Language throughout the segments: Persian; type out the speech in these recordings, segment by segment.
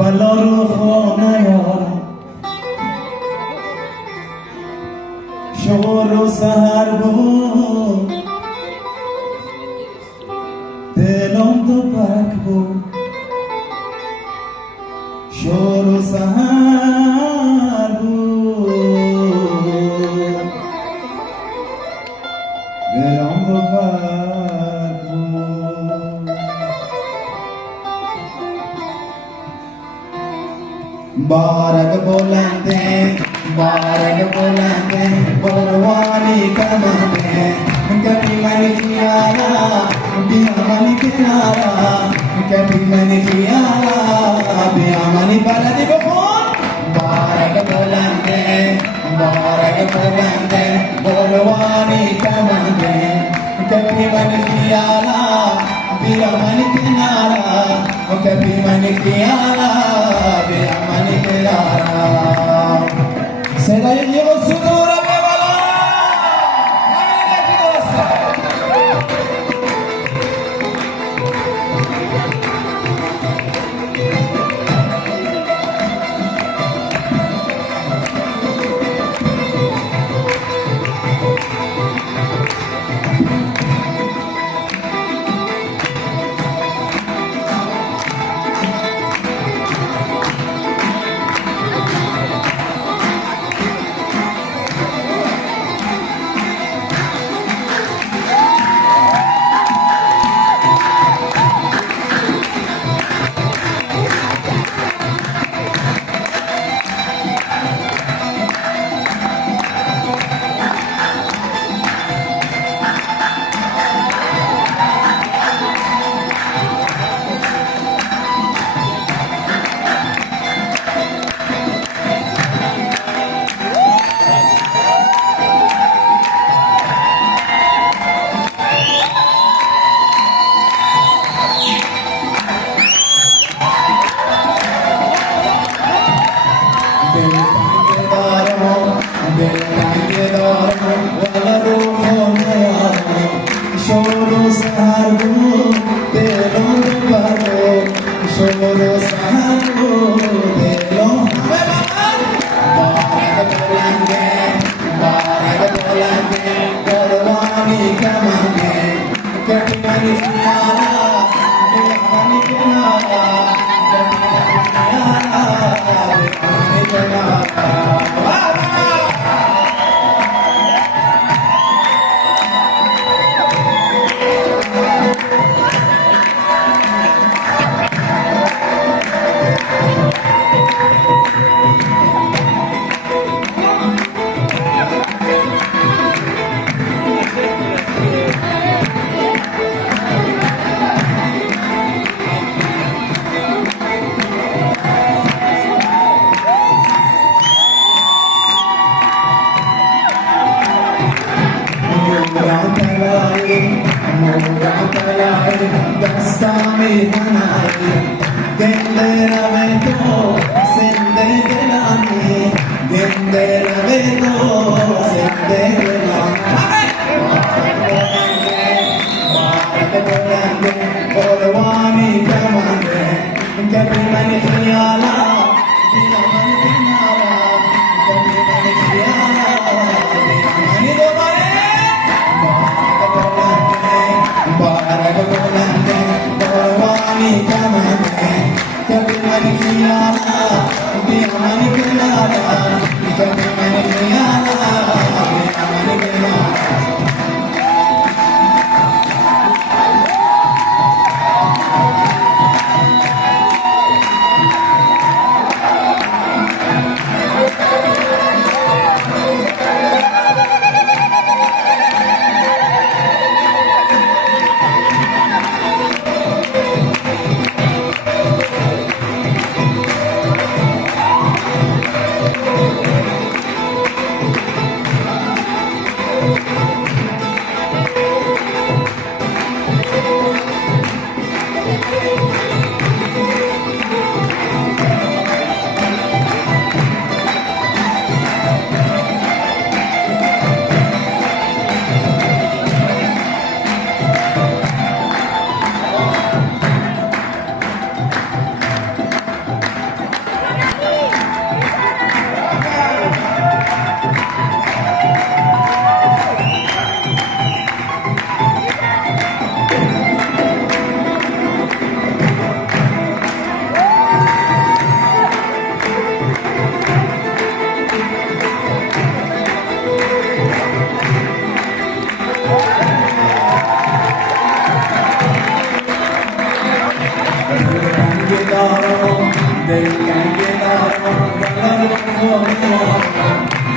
بلا رو خو نیارم شور و سهر بود دلم تو پاک بود شور و سهر بود دلم تو پاک بود بارک بلنده بروانی کمانده کبھی من خیالا بیا من کنارا کبھی من خیالا بیا من بلدی بخون بارک بلنده بروانی کمانده کبھی من خیالا بیا من کنارا کبھی من خیالا بیا من کنارا صدای دیگه صدور ببلا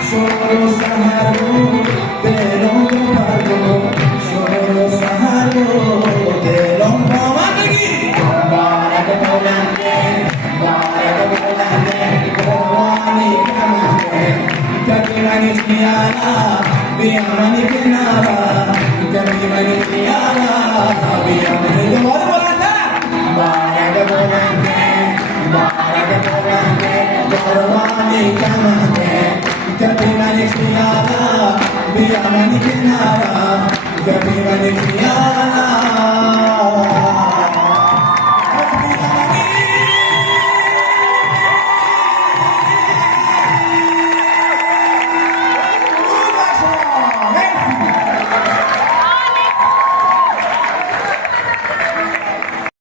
शोरो सहारो दिलों को भर दो शोरो सहारो दिलों को मुबारक बोलेंगे कुर्बानी कमांगे कभी मन कियाला बिया मन किनारा कभी मन कियाला बिया मन मुबारक बोलेंगे कुर्बानी कमांगे कभी मन कियाला बिया मन किनारा कभी मन कियाला